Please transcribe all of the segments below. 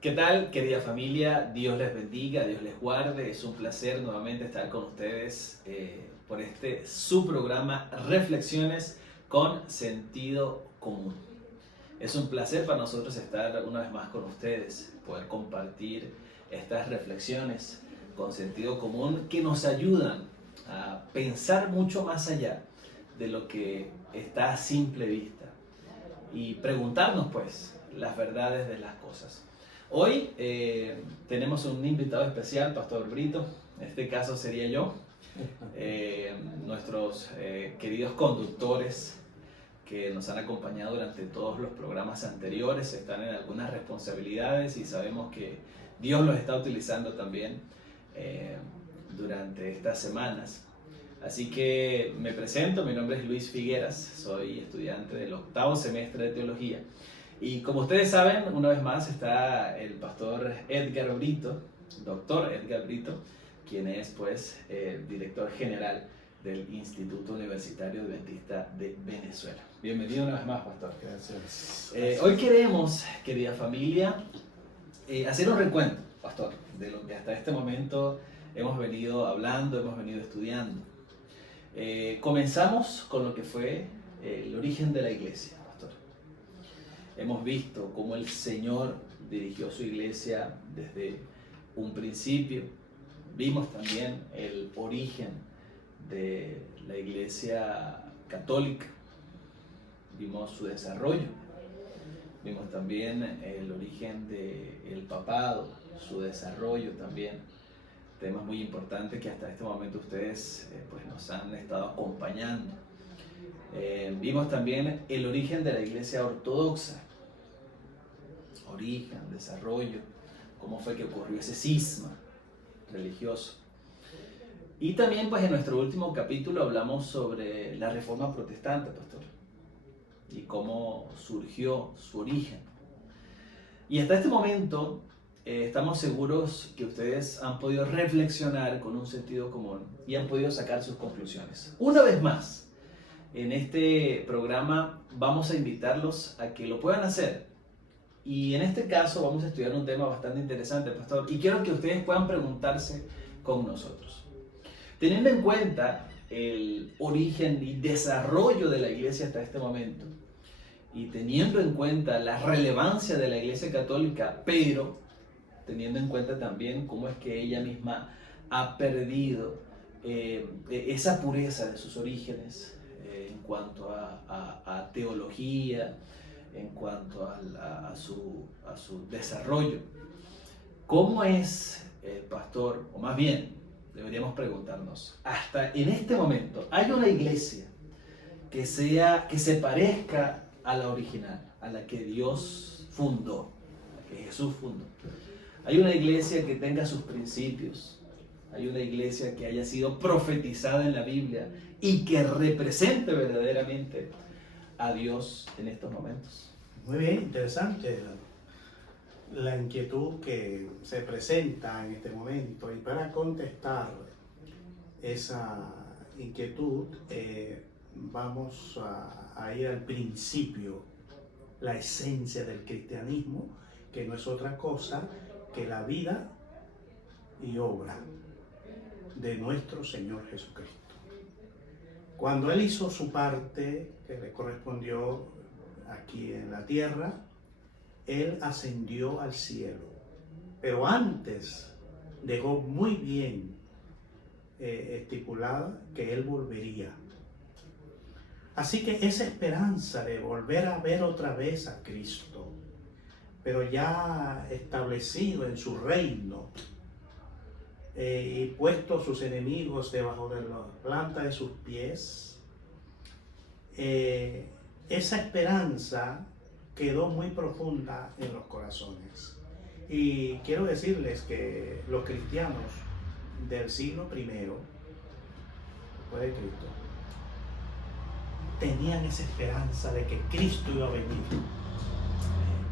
¿Qué tal, querida familia? Dios les bendiga, Dios les guarde. Es un placer nuevamente estar con ustedes por su programa Reflexiones con Sentido Común. Es un placer para nosotros estar una vez más con ustedes, poder compartir estas reflexiones con sentido común que nos ayudan a pensar mucho más allá de lo que está a simple vista y preguntarnos pues las verdades de las cosas. Hoy tenemos un invitado especial, Pastor Brito, en este caso sería yo, nuestros queridos conductores que nos han acompañado durante todos los programas anteriores, están en algunas responsabilidades y sabemos que Dios los está utilizando también durante estas semanas. Así que me presento, mi nombre es Luis Figueras, soy estudiante del 8º semestre de Teología. Y como ustedes saben, una vez más está el pastor Edgar Brito, doctor Edgar Brito, quien es pues director general del Instituto Universitario Adventista de Venezuela. Bienvenido una vez más, pastor. Gracias. Hoy queremos, querida familia, hacer un recuento, pastor, de lo que hasta este momento hemos venido hablando, hemos venido estudiando. Comenzamos con lo que fue el origen de la iglesia, pastor. Hemos visto cómo el Señor dirigió su iglesia desde un principio. Vimos también el origen de la iglesia católica. Vimos su desarrollo. Vimos también el origen del papado, su desarrollo también. Temas muy importantes que hasta este momento ustedes pues nos han estado acompañando. Vimos también el origen de la iglesia ortodoxa. Origen, desarrollo, cómo fue que ocurrió ese cisma religioso. Y también pues en nuestro último capítulo hablamos sobre la reforma protestante, pastor, y cómo surgió su origen. Y hasta este momento estamos seguros que ustedes han podido reflexionar con un sentido común y han podido sacar sus conclusiones. Una vez más, en este programa vamos a invitarlos a que lo puedan hacer. Y en este caso vamos a estudiar un tema bastante interesante, pastor, y quiero que ustedes puedan preguntarse con nosotros. Teniendo en cuenta el origen y desarrollo de la iglesia hasta este momento, y teniendo en cuenta la relevancia de la iglesia católica, pero teniendo en cuenta también cómo es que ella misma ha perdido esa pureza de sus orígenes en cuanto a teología, en cuanto a su desarrollo. ¿Cómo es el pastor, o más bien deberíamos preguntarnos, hasta en este momento, hay una iglesia que se parezca a la original, a la que Dios fundó, a la que Jesús fundó? Hay una iglesia que tenga sus principios, hay una iglesia que haya sido profetizada en la Biblia y que represente verdaderamente a Dios en estos momentos. Muy bien, interesante la inquietud que se presenta en este momento. Y para contestar esa inquietud, vamos a ir al principio, la esencia del cristianismo, que no es otra cosa que la vida y obra de nuestro Señor Jesucristo. Cuando Él hizo su parte que le correspondió aquí en la tierra, Él ascendió al cielo. Pero antes dejó muy bien estipulada que Él volvería. Así que esa esperanza de volver a ver otra vez a Cristo, pero ya establecido en su reino, y puesto sus enemigos debajo de la planta de sus pies, esa esperanza quedó muy profunda en los corazones. Y quiero decirles que los cristianos del siglo I, después de Cristo, tenían esa esperanza de que Cristo iba a venir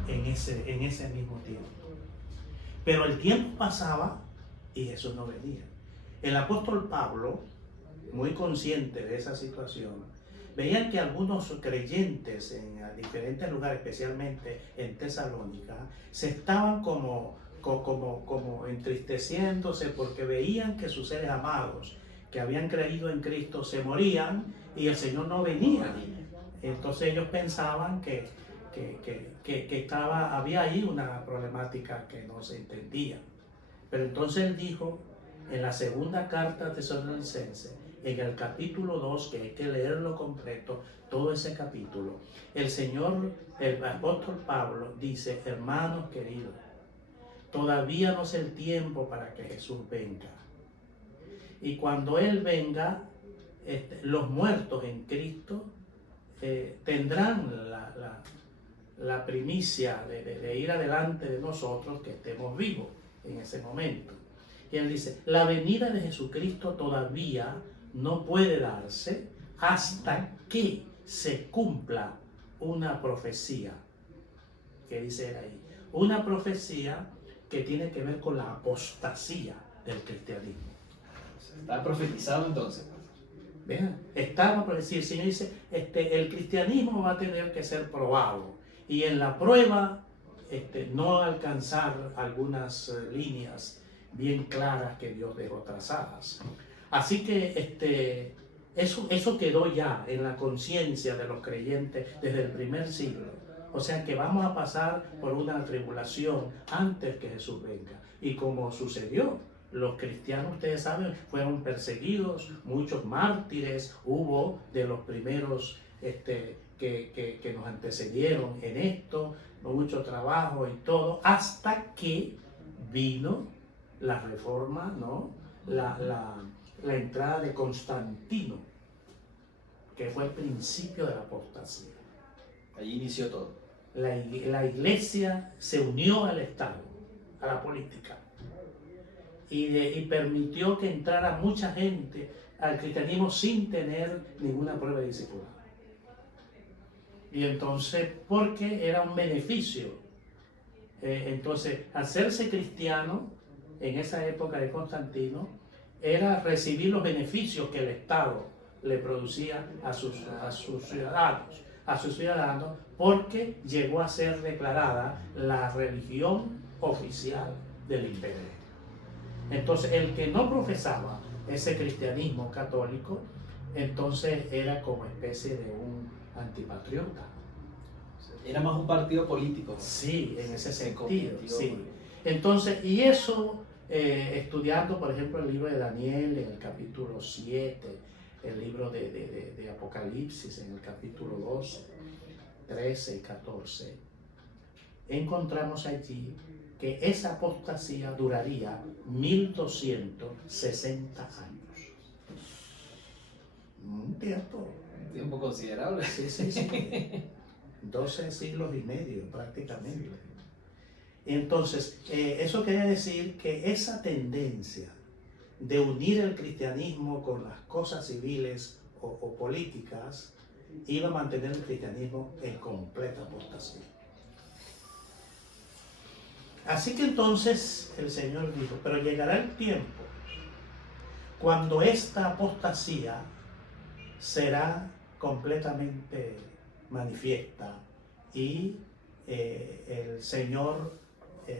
en ese mismo tiempo. Pero el tiempo pasaba y Jesús no venía. El apóstol Pablo, muy consciente de esa situación, veían que algunos creyentes en diferentes lugares, especialmente en Tesalónica, se estaban como entristeciéndose porque veían que sus seres amados que habían creído en Cristo se morían y el Señor no venía. Entonces ellos pensaban que había ahí una problemática que no se entendía. Pero entonces él dijo en la segunda carta tesalonicense, en el capítulo 2, que hay que leerlo completo, todo ese capítulo, el apóstol Pablo dice: hermanos queridos, todavía no es el tiempo para que Jesús venga. Y cuando Él venga, los muertos en Cristo tendrán la primicia de ir adelante de nosotros que estemos vivos en ese momento. Y Él dice: la venida de Jesucristo todavía no puede darse hasta que se cumpla una profecía. ¿Qué dice él ahí? Una profecía que tiene que ver con la apostasía del cristianismo. Está profetizado entonces. Vean, estaba por decir, el Señor dice, el cristianismo va a tener que ser probado, y en la prueba no alcanzar algunas líneas bien claras que Dios dejó trazadas. Así que eso quedó ya en la conciencia de los creyentes desde el primer siglo. O sea que vamos a pasar por una tribulación antes que Jesús venga. Y como sucedió, los cristianos, ustedes saben, fueron perseguidos, muchos mártires hubo de los primeros que nos antecedieron en esto, mucho trabajo y todo, hasta que vino la reforma, ¿no? La entrada de Constantino, que fue el principio de la apostasía. Allí inició todo. La iglesia se unió al Estado, a la política, y permitió que entrara mucha gente al cristianismo sin tener ninguna prueba de discipulado. Y entonces, porque era un beneficio. Entonces, hacerse cristiano en esa época de Constantino era recibir los beneficios que el Estado le producía a sus ciudadanos, porque llegó a ser declarada la religión oficial del imperio. Entonces, el que no profesaba ese cristianismo católico, entonces era como especie de un antipatriota. Era más un partido político. Sí, en ese sentido. Sí. Entonces, y eso, estudiando, por ejemplo, el libro de Daniel en el capítulo 7, el libro de Apocalipsis en el capítulo 12, 13 y 14, encontramos allí que esa apostasía duraría 1260 años. Un tiempo. Un tiempo considerable. Sí. 12 siglos y medio prácticamente. Entonces, eso quería decir que esa tendencia de unir el cristianismo con las cosas civiles o políticas iba a mantener el cristianismo en completa apostasía. Así que entonces el Señor dijo: pero llegará el tiempo cuando esta apostasía será completamente manifiesta y el Señor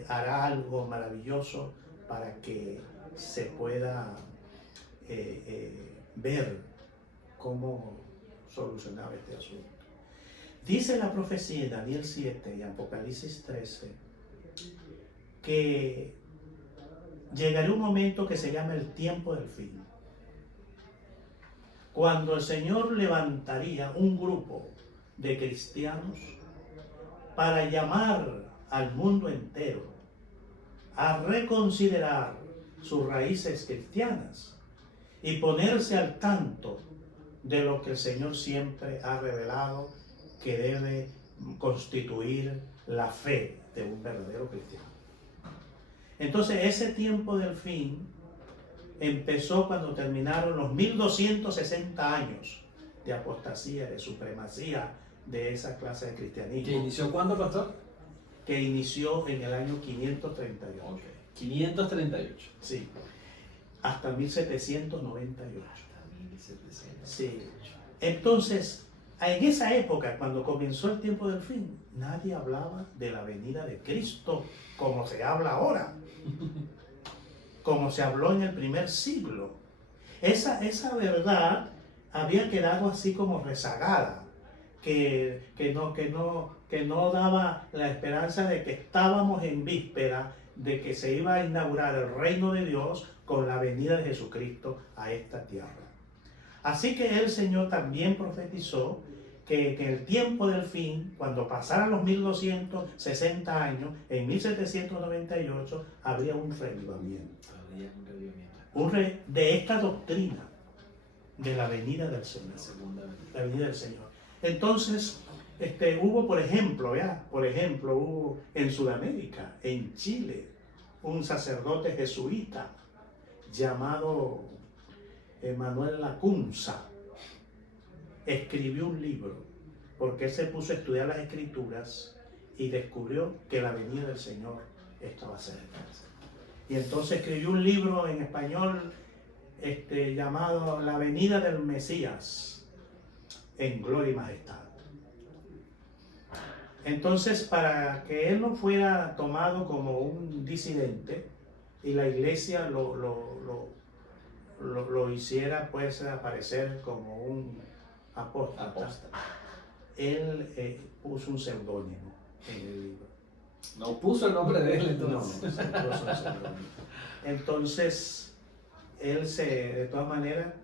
hará algo maravilloso para que se pueda ver cómo solucionar este asunto. Dice la profecía en Daniel 7 y Apocalipsis 13 que llegará un momento que se llama el tiempo del fin, cuando el Señor levantaría un grupo de cristianos para llamar al mundo entero a reconsiderar sus raíces cristianas y ponerse al tanto de lo que el Señor siempre ha revelado que debe constituir la fe de un verdadero cristiano. Entonces, ese tiempo del fin empezó cuando terminaron los 1260 años de apostasía, de supremacía de esa clase de cristianismo. ¿Que inició cuándo, pastor? Que inició en el año 538. Okay. 538. Sí, hasta 1798. Hasta 1798. Sí. Entonces, En esa época, cuando comenzó el tiempo del fin, nadie hablaba de la venida de Cristo como se habla ahora, como se habló en el primer siglo. Esa verdad había quedado así como rezagada, que no daba la esperanza de que estábamos en víspera de que se iba a inaugurar el reino de Dios con la venida de Jesucristo a esta tierra. Así que el Señor también profetizó que en el tiempo del fin, cuando pasaran los 1260 años, en 1798, habría un revivamiento. De esta doctrina de la venida del Señor. La venida del Señor. Entonces, hubo, por ejemplo, hubo en Sudamérica, en Chile, un sacerdote jesuita llamado Manuel Lacunza. Escribió un libro porque él se puso a estudiar las Escrituras y descubrió que la venida del Señor estaba cerca. Y entonces escribió un libro en español llamado La venida del Mesías en gloria y majestad. Entonces, para que él no fuera tomado como un disidente y la iglesia lo hiciera pues aparecer como un apóstata, él puso un seudónimo en el libro. No puso el nombre de él entonces. No, se puso un seudónimo. Entonces, él de todas maneras,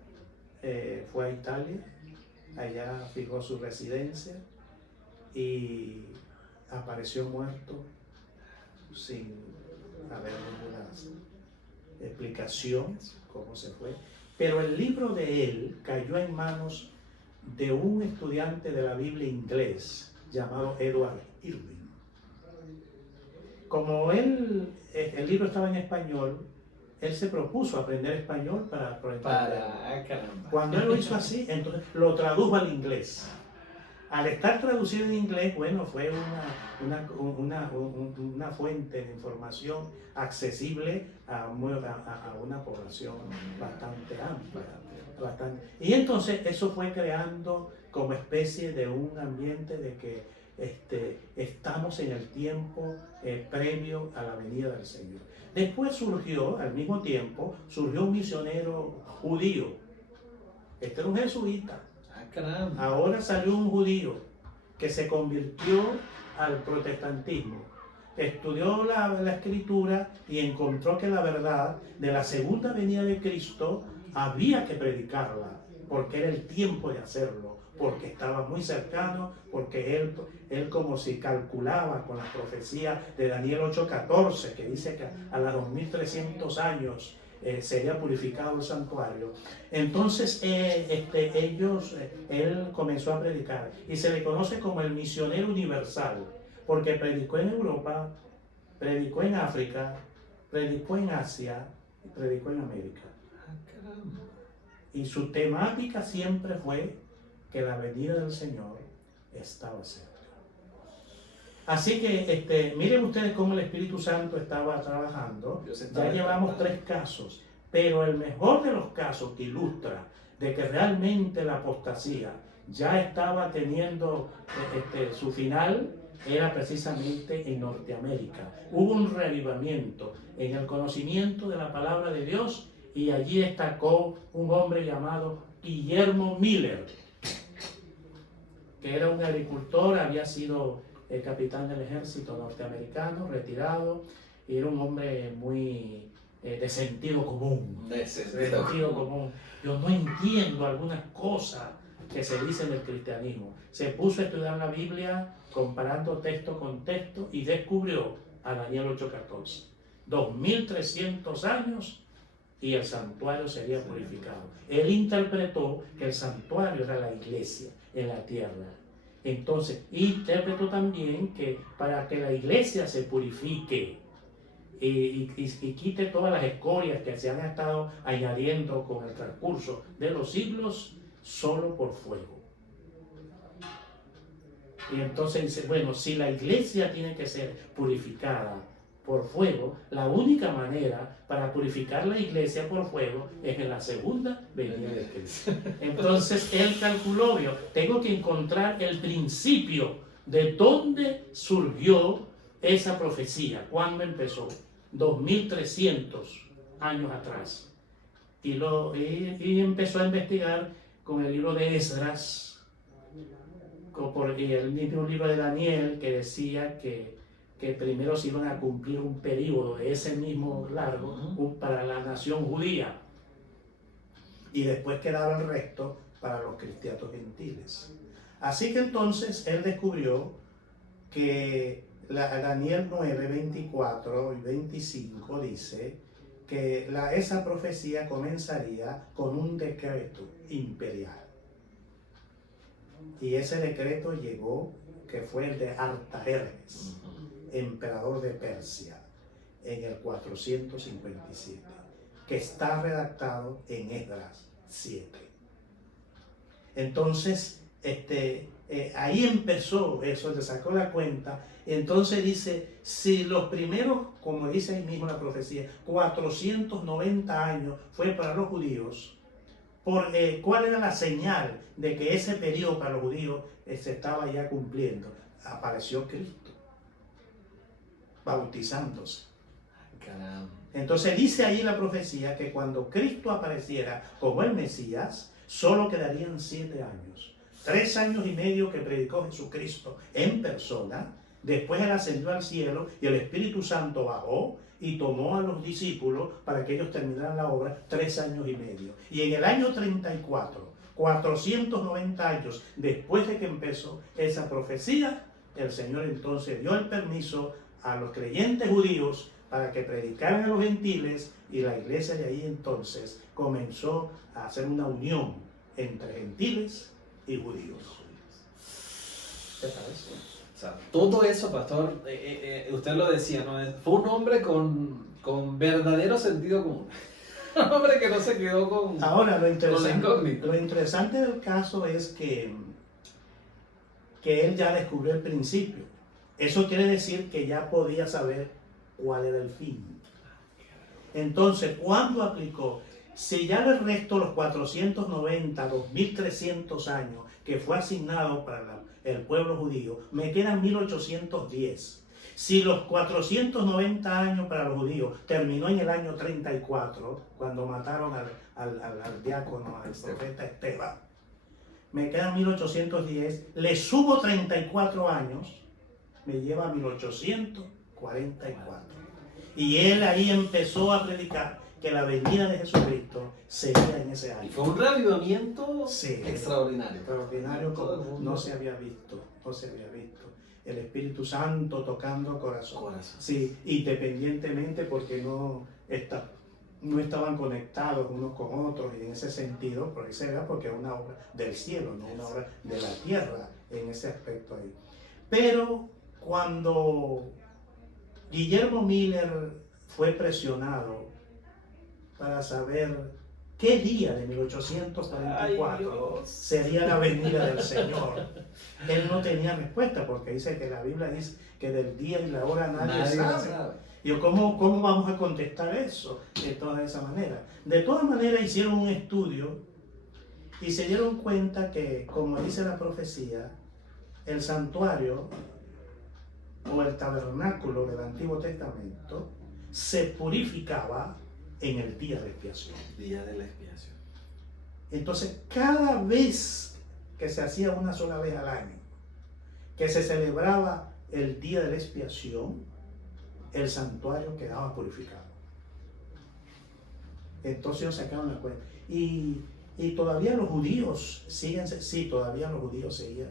fue a Italia, allá fijó su residencia y apareció muerto sin haber ninguna explicación cómo se fue. Pero el libro de él cayó en manos de un estudiante de la Biblia inglés llamado Edward Irving. Como el libro estaba en español, él se propuso aprender español para caramba. Cuando él lo hizo así, entonces lo tradujo al inglés. Al estar traducido en inglés, bueno, fue una fuente de información accesible a una población bastante amplia. Y entonces eso fue creando como especie de un ambiente de que estamos en el tiempo previo a la venida del Señor. Después al mismo tiempo, surgió un misionero judío. Este era un jesuita. Ahora salió un judío que se convirtió al protestantismo. Estudió la escritura y encontró que la verdad de la segunda venida de Cristo había que predicarla, porque era el tiempo de hacerlo, porque estaba muy cercano, porque él como si calculaba con la profecía de Daniel 8:14, que dice que a los 2300 años sería purificado el santuario. Entonces él comenzó a predicar y se le conoce como el misionero universal, porque predicó en Europa, predicó en África, predicó en Asia y predicó en América. Y su temática siempre fue que la venida del Señor estaba cerca. Así que miren ustedes cómo el Espíritu Santo estaba trabajando. Ya llevamos 3 casos, pero el mejor de los casos que ilustra de que realmente la apostasía ya estaba teniendo su final era precisamente en Norteamérica. Hubo un reavivamiento en el conocimiento de la palabra de Dios y allí destacó un hombre llamado Guillermo Miller, que era un agricultor, había sido el capitán del ejército norteamericano, retirado, y era un hombre muy de sentido común. De sentido común. Yo no entiendo algunas cosas que se dicen del cristianismo. Se puso a estudiar la Biblia comparando texto con texto y descubrió a Daniel 8:14. 2300 años y el santuario sería purificado. Él interpretó que el santuario era la iglesia en la tierra. Entonces, interpretó también que para que la iglesia se purifique y quite todas las escorias que se han estado añadiendo con el transcurso de los siglos, solo por fuego. Y entonces dice, bueno, si la iglesia tiene que ser purificada por fuego, la única manera para purificar la iglesia por fuego es en la segunda venida de Cristo. Entonces él calculó, vio, tengo que encontrar el principio de dónde surgió esa profecía, cuándo empezó, 2300 años atrás. Y empezó a investigar con el libro de Esdras, por el mismo libro de Daniel, que decía que primero se iban a cumplir un periodo de ese mismo largo para la nación judía, y después quedaba el resto para los cristianos gentiles. Así que entonces él descubrió que Daniel 9, 24 y 25 dice que esa profecía comenzaría con un decreto imperial. Y ese decreto llegó, que fue el de Artajerjes, emperador de Persia, en el 457, que está redactado en Esdras 7. Entonces, ahí empezó eso, le sacó la cuenta. Entonces dice, si los primeros, como dice ahí mismo la profecía, 490 años fue para los judíos, ¿cuál era la señal de que ese periodo para los judíos se estaba ya cumpliendo? Apareció Cristo, bautizándose. Caramba. Entonces dice ahí la profecía que cuando Cristo apareciera como el Mesías, solo quedarían 7 años. 3 años y medio que predicó Jesucristo en persona. Después él ascendió al cielo y el Espíritu Santo bajó y tomó a los discípulos para que ellos terminaran la obra 3 años y medio. Y en el año 34, 490 años después de que empezó esa profecía, el Señor entonces dio el permiso a los creyentes judíos para que predicaran a los gentiles, y la iglesia de ahí entonces comenzó a hacer una unión entre gentiles y judíos. ¿Qué parece? O sea, todo eso, pastor, usted lo decía, ¿no? Fue un hombre con verdadero sentido común. Un hombre que no se quedó con, Ahora, con la incógnita. lo interesante del caso es que él ya descubrió el principio. Eso quiere decir que ya podía saber cuál era el fin. Entonces, ¿cuándo aplicó? Si ya le resto los 490, 2300 años que fue asignado para el pueblo judío, me quedan 1810. Si los 490 años para los judíos terminó en el año 34, cuando mataron al diácono, al profeta Esteban, me quedan 1810, le subo 34 años, me lleva a 1844. Y él ahí empezó a predicar que la venida de Jesucristo sería en ese año. Y fue un reavivamiento Sí, extraordinario. extraordinario como no se había visto, no se había visto. El Espíritu Santo tocando corazón. Sí, independientemente porque no estaban conectados unos con otros, y en ese sentido, por eso era porque es una obra del cielo, no una obra de la tierra en ese aspecto ahí. Pero cuando Guillermo Miller fue presionado para saber qué día de 1844 sería la venida del Señor, él no tenía respuesta, porque dice que la Biblia dice que del día y la hora nadie sabe. Yo, ¿cómo vamos a contestar eso de toda esa manera? De todas maneras hicieron un estudio y se dieron cuenta que, como dice la profecía, el santuario o el tabernáculo del Antiguo Testamento se purificaba en el día de expiación. Día de la expiación. Entonces, cada vez que se hacía una sola vez al año, que se celebraba el día de la expiación, el santuario quedaba purificado. Entonces ellos sacaron la cuenta. Y todavía los judíos siguen, sí, todavía los judíos seguían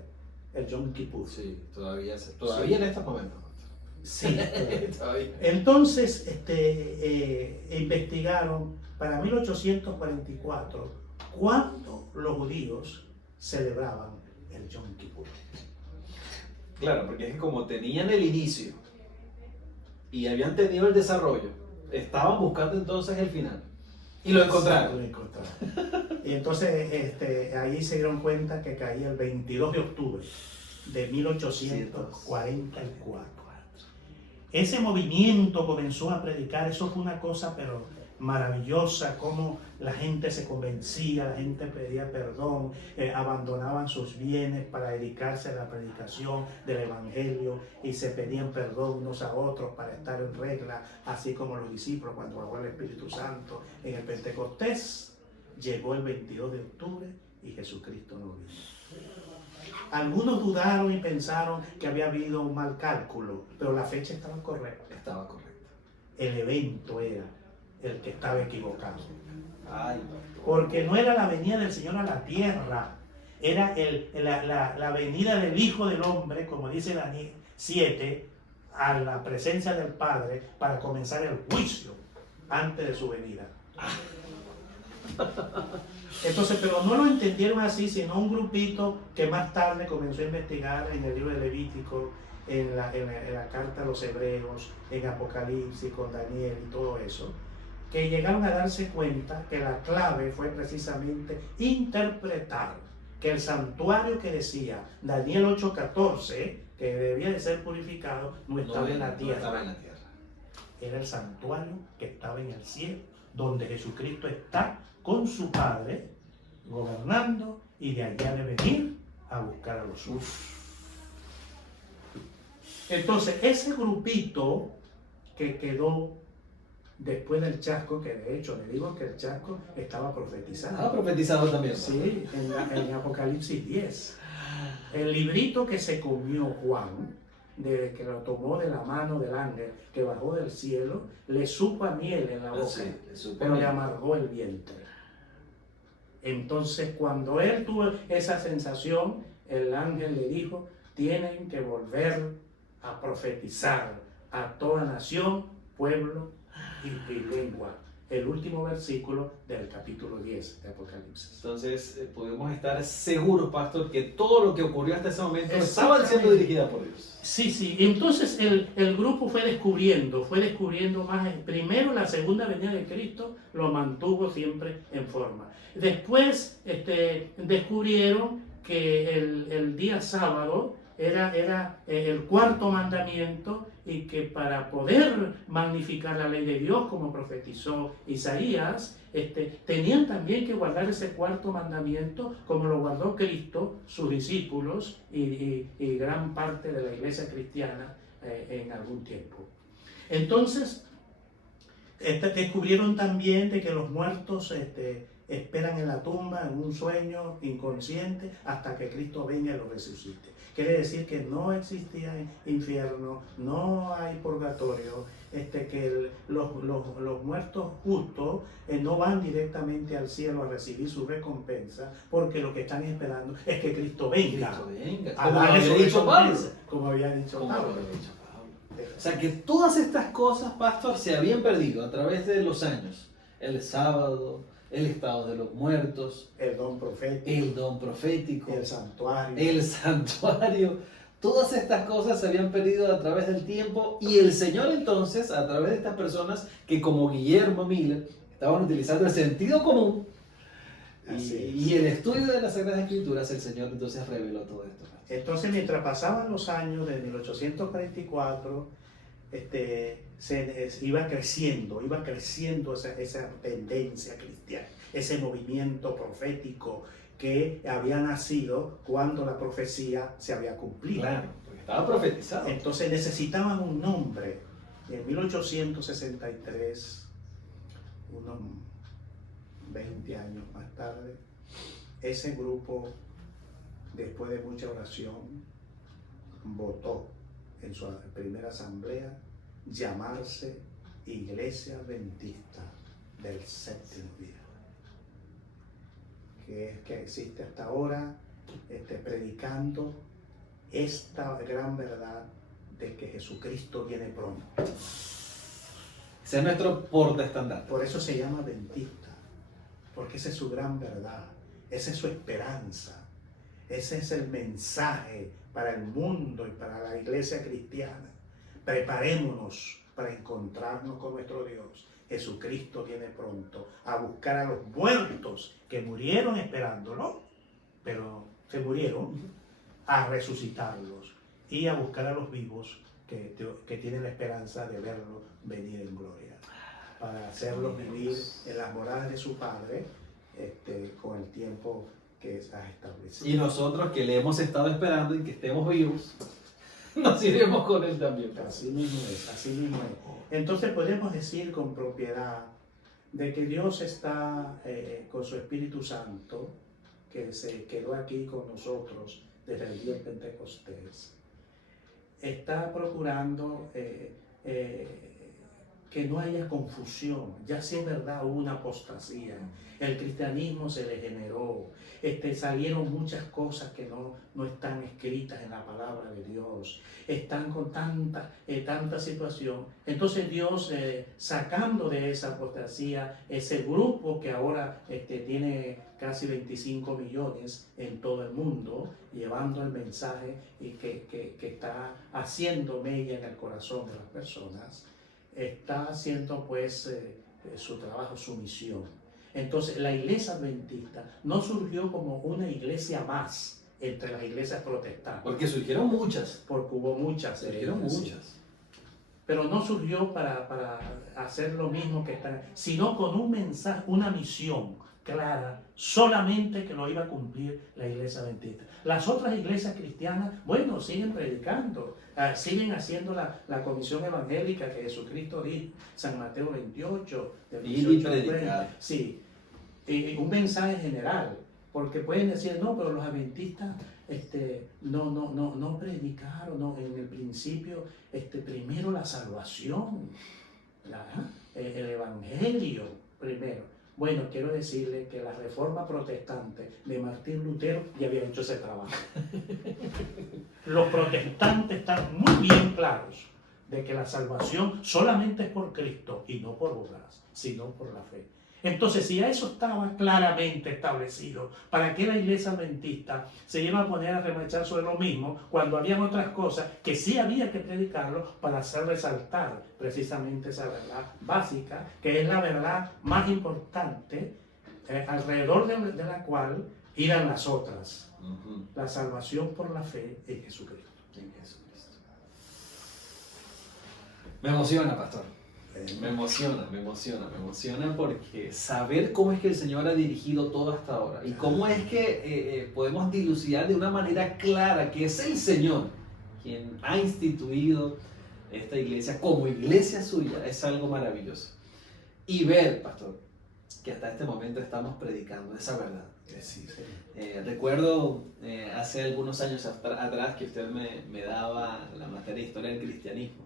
el Yom Kippur. Sí, todavía Sí. en estos momentos. Sí, Todavía. Entonces investigaron para 1844 cuándo los judíos celebraban el Yom Kippur. Claro, porque es que como tenían el inicio y habían tenido el desarrollo, estaban buscando entonces el final. Y lo encontraron. Sí, lo encontraron. Y entonces ahí se dieron cuenta que caía el 22 de octubre de 1844. ese movimiento comenzó a predicar. Eso fue una cosa pero maravillosa, como la gente se convencía, la gente pedía perdón, abandonaban sus bienes para dedicarse a la predicación del Evangelio y se pedían perdón unos a otros para estar en regla, así como los discípulos cuando bajó el Espíritu Santo en el Pentecostés. Llegó el 22 de octubre y Jesucristo no vino. Algunos dudaron y pensaron que había habido un mal cálculo, pero la fecha estaba correcta. Estaba correcto. El evento era el que estaba equivocado. Ay, Porque no era la venida del Señor a la tierra, era la venida del Hijo del Hombre, como dice Daniel 7, a la presencia del Padre para comenzar el juicio antes de su venida. Entonces, pero no lo entendieron así, sino un grupito que más tarde comenzó a investigar en el libro de Levítico, en la carta a los Hebreos, en Apocalipsis con Daniel y todo eso, que llegaron a darse cuenta que la clave fue precisamente interpretar que el santuario que decía Daniel 8:14, que debía de ser purificado, no estaba en la tierra. No estaba en la tierra. Era el santuario que estaba en el cielo, donde Jesucristo está con su Padre, gobernando, y de allá de venir a buscar a los suyos. Entonces, ese grupito que quedó después del chasco, que de hecho le digo que el chasco estaba profetizado. Estaba profetizado también. Sí, en Apocalipsis 10. El librito que se comió Juan, desde que lo tomó de la mano del ángel que bajó del cielo, le supo a miel en la boca, Sí, pero le amargó el vientre. Entonces, cuando él tuvo esa sensación, el ángel le dijo: tienen que volver a profetizar a toda nación, pueblo y lengua. El último versículo del capítulo 10 de Apocalipsis. Entonces, podemos estar seguros, pastor, que todo lo que ocurrió hasta ese momento estaba siendo dirigida por Dios. Sí. Entonces el grupo fue descubriendo más. Primero, la segunda venida de Cristo lo mantuvo siempre en forma. Después descubrieron que el día sábado era el cuarto mandamiento, y que para poder magnificar la ley de Dios, como profetizó Isaías, tenían también que guardar ese cuarto mandamiento como lo guardó Cristo, sus discípulos y gran parte de la iglesia cristiana en algún tiempo. Entonces, descubrieron también de que los muertos esperan en la tumba, en un sueño inconsciente, hasta que Cristo venga y los resucite. Quiere decir que no existía infierno, no hay purgatorio, que los muertos justos no van directamente al cielo a recibir su recompensa, porque lo que están esperando es que Cristo venga. A darle su recompensa, como había dicho Pablo. O sea que todas estas cosas, pastor, se habían perdido a través de los años. El sábado, el estado de los muertos, el don profético, el santuario, todas estas cosas se habían perdido a través del tiempo, y el Señor entonces, a través de estas personas que, como Guillermo Miller, estaban utilizando el sentido común y el estudio de las Sagradas Escrituras, el Señor entonces reveló todo esto. Entonces, mientras pasaban los años de 1844, iba creciendo esa tendencia cristiana, ese movimiento profético que había nacido cuando la profecía se había cumplido. Claro, porque estaba profetizado. Entonces necesitaban un nombre. En 1863, unos 20 años más tarde, ese grupo, después de mucha oración, votó en su primera asamblea llamarse Iglesia Adventista del Séptimo Día, que existe hasta ahora, predicando esta gran verdad de que Jesucristo viene pronto. Ese es nuestro portaestandarte. Por eso se llama adventista, porque esa es su gran verdad, esa es su esperanza, ese es el mensaje para el mundo y para la iglesia cristiana. Preparémonos para encontrarnos con nuestro Dios. Jesucristo viene pronto a buscar a los muertos que murieron esperándolo, pero se murieron, a resucitarlos, y a buscar a los vivos que tiene la esperanza de verlo venir en gloria, para hacerlo vivir en las moradas de su Padre con el tiempo que ha establecido. Y nosotros que le hemos estado esperando y que estemos vivos, nos iremos con él también. Así mismo es, así mismo es. Entonces podemos decir con propiedad de que Dios está con su Espíritu Santo, que se quedó aquí con nosotros desde el día de Pentecostés, está procurando que no haya confusión. Ya si es verdad hubo una apostasía, el cristianismo se le generó, salieron muchas cosas que no están escritas en la palabra de Dios, están con tanta situación. Entonces Dios, sacando de esa apostasía ese grupo que ahora tiene casi 25 millones en todo el mundo, llevando el mensaje y que está haciendo mella en el corazón de las personas, está haciendo pues su trabajo, su misión. Entonces la iglesia adventista no surgió como una iglesia más entre las iglesias protestantes. Porque surgieron muchas. Porque hubo muchas. Surgieron muchas. Pero no surgió para hacer lo mismo que están, sino con un mensaje, una misión clara, solamente que lo iba a cumplir la iglesia adventista. Las otras iglesias cristianas, bueno, siguen predicando, siguen haciendo la comisión evangélica que Jesucristo dijo, San Mateo 28, del 18 al 30. Sí, un mensaje general, porque pueden decir, no, pero los adventistas no predicaron, no, en el principio, primero la salvación, el evangelio primero. Bueno, quiero decirle que la reforma protestante de Martín Lutero ya había hecho ese trabajo. Los protestantes están muy bien claros de que la salvación solamente es por Cristo y no por obras, sino por la fe. Entonces, si eso estaba claramente establecido, ¿para qué la iglesia adventista se iba a poner a remachar sobre lo mismo cuando habían otras cosas que sí había que predicarlo para hacer resaltar precisamente esa verdad básica, que es la verdad más importante, alrededor de la cual irán las otras? La salvación por la fe en Jesucristo. En Jesucristo. Me emociona, pastor. Me emociona porque saber cómo es que el Señor ha dirigido todo hasta ahora y cómo es que podemos dilucidar de una manera clara que es el Señor quien ha instituido esta iglesia como iglesia suya, es algo maravilloso. Y ver, pastor, que hasta este momento estamos predicando esa verdad. Sí. Recuerdo hace algunos años atrás que usted me daba la materia de historia del cristianismo.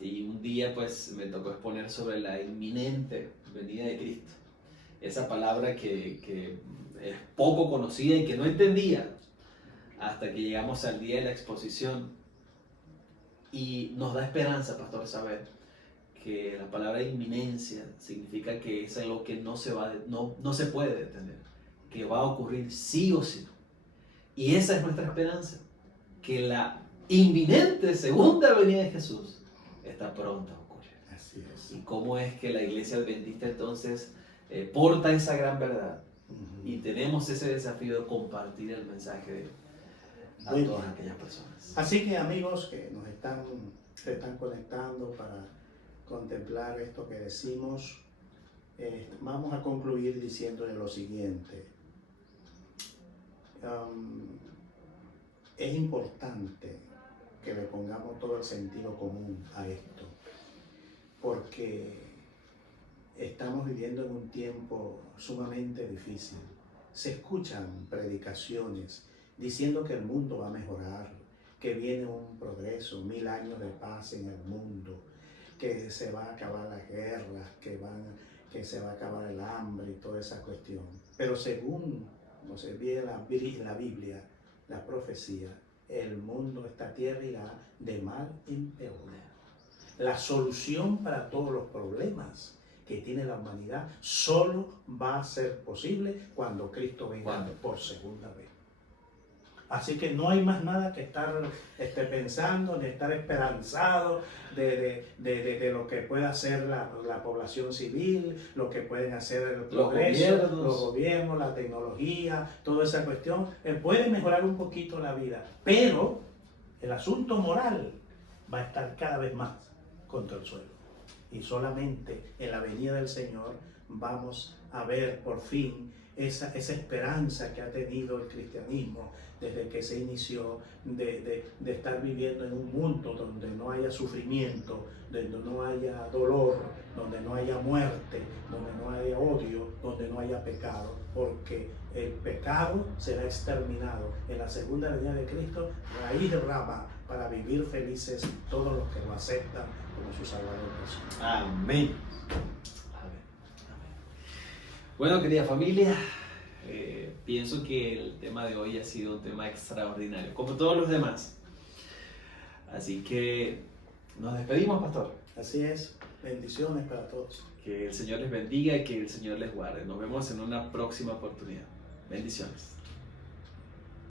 Y un día pues me tocó exponer sobre la inminente venida de Cristo. Esa palabra que es poco conocida y que no entendía hasta que llegamos al día de la exposición. Y nos da esperanza, pastor, saber que la palabra inminencia significa que es algo que no se puede detener, que va a ocurrir sí o sí. Y esa es nuestra esperanza, que la inminente segunda venida de Jesús está pronta a ocurrir. Así es. Y cómo es que la iglesia adventista entonces porta esa gran verdad. Y tenemos ese desafío de compartir el mensaje a todas aquellas personas. Así que amigos que se están conectando para contemplar esto que decimos, vamos a concluir diciéndole lo siguiente. Es importante que le pongamos todo el sentido común a esto, porque estamos viviendo en un tiempo sumamente difícil. Se escuchan predicaciones diciendo que el mundo va a mejorar, que viene un progreso, 1000 años de paz en el mundo, que se va a acabar las guerras, que se va a acabar el hambre y toda esa cuestión. Pero según nos envía la Biblia, la profecía, el mundo, esta tierra irá de mal en peor. La solución para todos los problemas que tiene la humanidad solo va a ser posible cuando Cristo venga por segunda vez. Así que no hay más nada que estar pensando, ni estar esperanzado de lo que pueda hacer la población civil, lo que pueden hacer el progreso, los gobiernos, la tecnología, toda esa cuestión. Puede mejorar un poquito la vida, pero el asunto moral va a estar cada vez más contra el suelo. Y solamente en la venida del Señor vamos a ver por fin esa esperanza que ha tenido el cristianismo desde que se inició, de estar viviendo en un mundo donde no haya sufrimiento, donde no haya dolor, donde no haya muerte, donde no haya odio, donde no haya pecado, porque el pecado será exterminado en la segunda venida de Cristo, raíz de rama, para vivir felices todos los que lo aceptan como su Salvador Jesús. Amén. Bueno, querida familia, pienso que el tema de hoy ha sido un tema extraordinario, como todos los demás. Así que nos despedimos, pastor. Así es, bendiciones para todos. Que el Señor les bendiga y que el Señor les guarde. Nos vemos en una próxima oportunidad. Bendiciones.